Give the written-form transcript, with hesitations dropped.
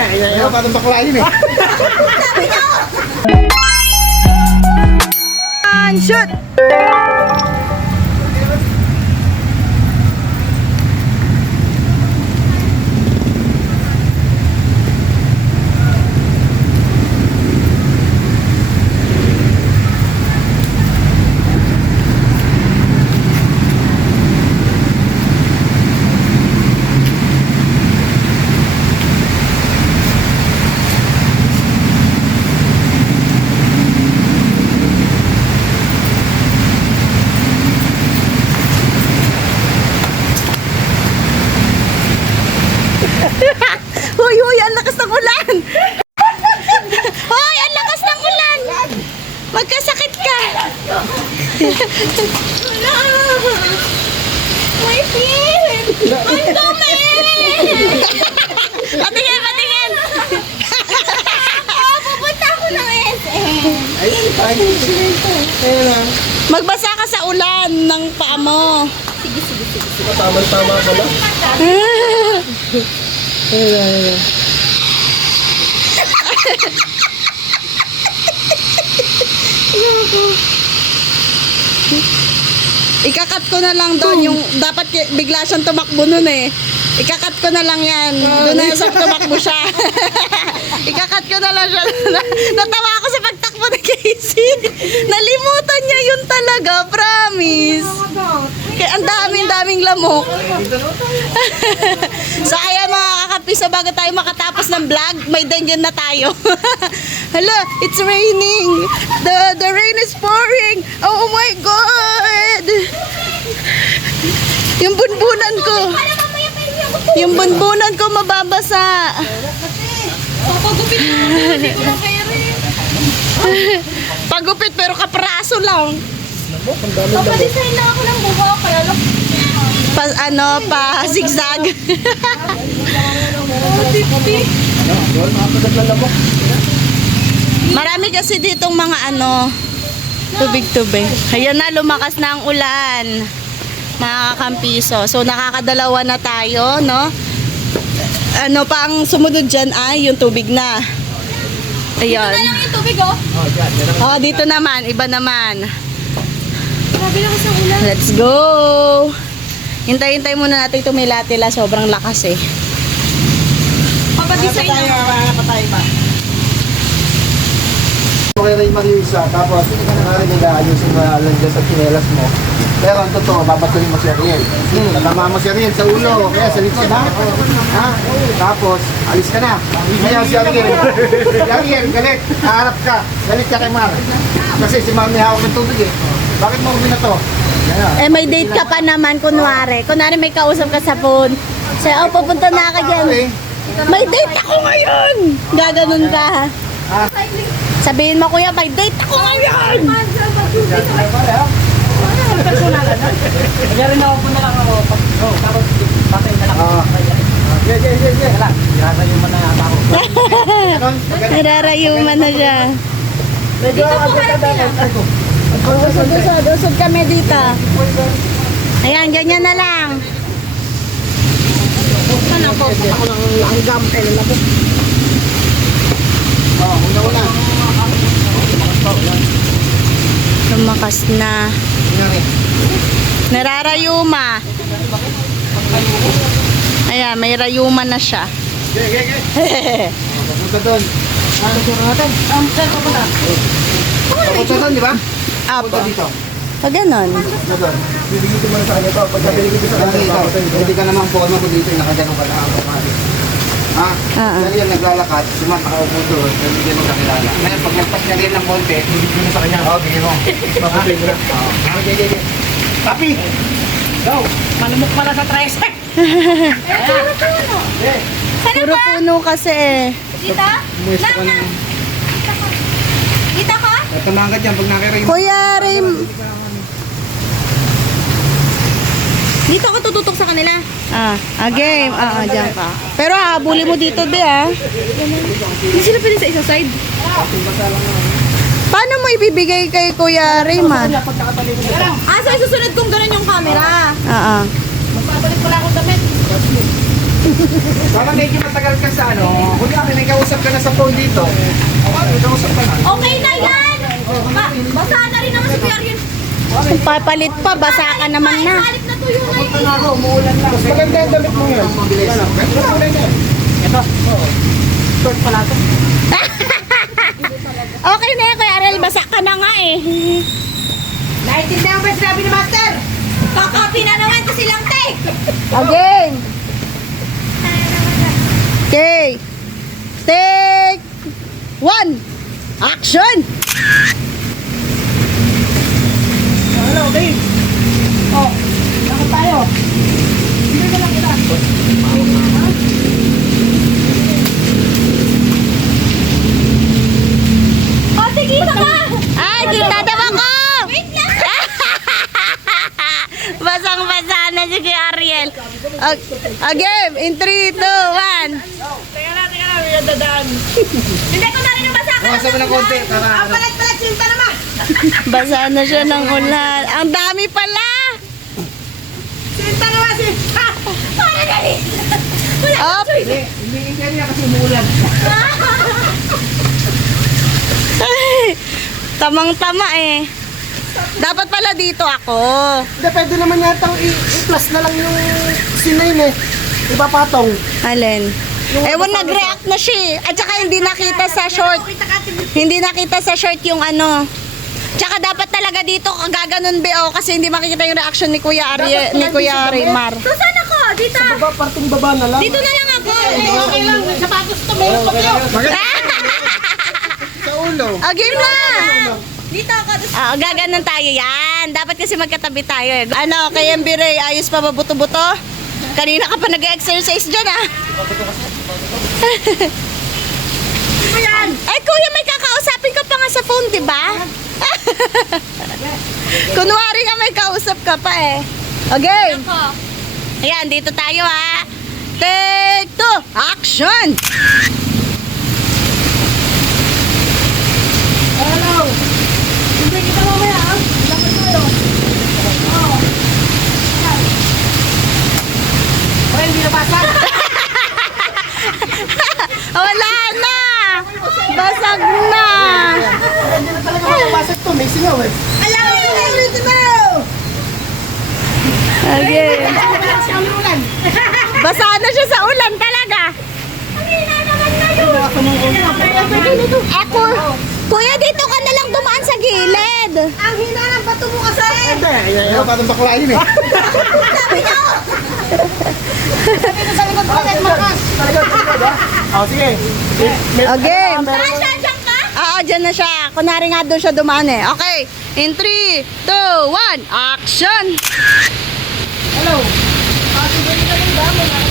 Ayaw, patong baklayin eh. And shoot! Hoy, hoy, ang lakas ng ulan! Hoy, ang lakas ng ulan! Magkasakit ka! My feet! Ang dumi! Patingin, patingin! Pupunta ako ng SM. Ayun, tayo. Ayun lang. Magbasa ka sa ulan ng paa mo. Tama-tama ka ba? Ayun lang, ayun lang. Ikakat ko na lang doon yung dapat bigla siyang tumakbo nun eh. Ikakat ko na lang yan. Doon na sa tumakbo siya. Ikakat ko na lang siya. Natawa ako sa pagtakbo ni Casey. Nalimutan niya yun talaga, promise. Kaya ang daming lamok. So ayan mga kakapiso, bago tayo makatapos ng vlog, may dengue na tayo. Hala, it's raining. The rain is pouring. Oh my God. Yung bunbunan ko. Yung bunbunan ko mababasa. Papagupit mo. Hindi ko na kaya rin. Pagupit pero kapraso lang. Papadesign na ako ng buhok. Kaya lang. Pa zigzag. Marami kasi ditong mga tubig-tubig. Ayan na, lumakas na ang ulan. Mga kakampiso. So nakakadalawa na tayo, no? Ano pa ang sumunod dyan ay yung tubig na. Ayan. Ayan yung tubig, oh. Oh, dito naman, iba naman. Grabe lang sa ulan. Let's go! Hintay-hintay muna natin tumilatila. Sobrang lakas eh. Papadesign na ako. Patay pa. Okay rin mag-iisa, tapos kunwari nag-aayusin mo lang dyan sa chinelas mo. Pero ang totoo, babatuloy mo si Ariel. Tatama mo si Ariel sa ulo, kaya sa likod ha. Ha? Tapos, alis ka na. Ngayon si Ariel. Si Ariel, galit. Haharap ka. Galit ka kay Mar. Kasi si Mar may hawak ng tubig eh. Bakit mo to? Eh, may date ka pa naman, kunwari. Kunwari may kausap ka sa phone. Say, oh, pupunta na ka dyan. May date ako ngayon! Gaganon ka. Ha? Sabihin mo, kuya, may date ako ngayon! Kaya rin ako po na lang ako. Tapos patay na lang ako. Yeah. Yata yung mga ako. Ganon? Nararayuman na siya. Medyo Usod kami dito. Ayan, ganyan na lang. Ako lang ang gampel na po. Oh, una. Lumakas na. Nararayuma. Ayan, may rayuma na siya. Papunta doon. Papunta doon, di ba? Apo. Papunta dito. Pag ganon. Papunta doon. Bibigyan ko muna sa kanya to. Pagka binigyan ko sa kanya, hindi ka naman forma ko dito, nakaganong ka lang. Ha? Dahil yan naglalakad, sumat nakaupo doon, bibigyan mo kakilala. Ngayon, pag nagpas niya rin ng konti, bibigyan mo sa kanya. Oo, bigyan mo. Maputin mo na. Okay. Tapi! Go! Manumok pala sa tricep. Puro puno kasi eh. Dita? Umuwi ka na. Dita ka? Ito na agad yan, pag nakirin. Kuya Rim, Dito ako tututok sa kanila. game. Diyan ka. Pero habulin mo dito, be, ah. Hindi sila pwede sa isa side. Paano mo ibibigay kay Kuya Raymond? So isusunod kong ganun yung camera. Oo. Magpapalik pala akong damit. Baka medyo matagal ka sa ano, kung may kausap ka na sa phone dito. May kausap ka na. Okay na yan! Basa na rin naman si Kuya Ariel. Kung papalit pa, basa ka naman na. Halit na tuyo na Punta na ako, umuulan lang. Mas maganda yung damit mo yun. Mabilis. Ito. Short pala ito. Okay na yan, Kuya Ariel, basa ka na nga eh. Naintindihan mo ba sinabi ni Master? Kakapi na naman kasi lang, te! Again. Okay. Take 1. Action! Hello, babe. Oh, lakad tayo. Hindi ka lang kita. O, sige na ka! Ay, kita daw ako! Wait lang! Basang-basa na si Kuya Ariel. Again, in 3, 2, 1. Teka lang, may nadadaan. Hindi ko na rin yung basa ka. Bukasan mo ng konti. Para Ang ano. palat-palat sinta naman! Basa na siya ng ulan. Ang dami pala! Sinta naman si... Ha! Para na rin! Wala Up! Hindi ka niya kasi umuulan. Ay, tamang-tama eh. Dapat pala dito ako. Hindi, pwede naman yata i-plus na lang yung sinayin eh. Ipapatong. Alin? Ewan, nag-react na siya eh. At saka hindi nakita sa short. Hindi nakita sa short yung ano. Tsaka dapat talaga dito gaganon BO kasi hindi makikita yung reaction ni Kuya Ariel, ni Kuya Raymar. So, saan ako? Dito! Baba, parting baba na lang. Dito na lang ako! Okay lang, sapatos ito, mayroon pa kayo. Sa ulo. Ah, game na! Dito ako! Ah, gaganon tayo yan. Dapat kasi magkatabi tayo eh. Ano, kay MB Ray, ayos pa ba buto-buto? Kanina ka pa nag-exercise dyan ah. Ay, kuya, may kakausapin ka pa nga sa phone, di ba? Kunwari ka may kausap ka pa eh. Okay. Ako! Ayan, dito tayo ha. Take 2, action! Hello. Hindi kita mamaya, ha? Lakad tayo. Oh. Okay, hindi nabasa. Wala na! Basag na! Hindi na talaga makapasok to. May singaw eh. Alam mo! Dito na! Okay. Wala siyang ulan. Basa na siya sa ulan talaga. Kuya, dito ka na lang dumaan sa gilid. Ang hina ng bato mo kasi! Hindi, ayaw pa itong bakla yun eh. Sabi niyo! Sa likod, Marcos. Sa likod, ha? Oh, sige. Okay. Saan siya? Diyan ka? Oo, dyan na siya. Kunwari nga doon siya dumaan eh. Okay. In 3, 2, 1, action! Hello. Sige, dito lang ba?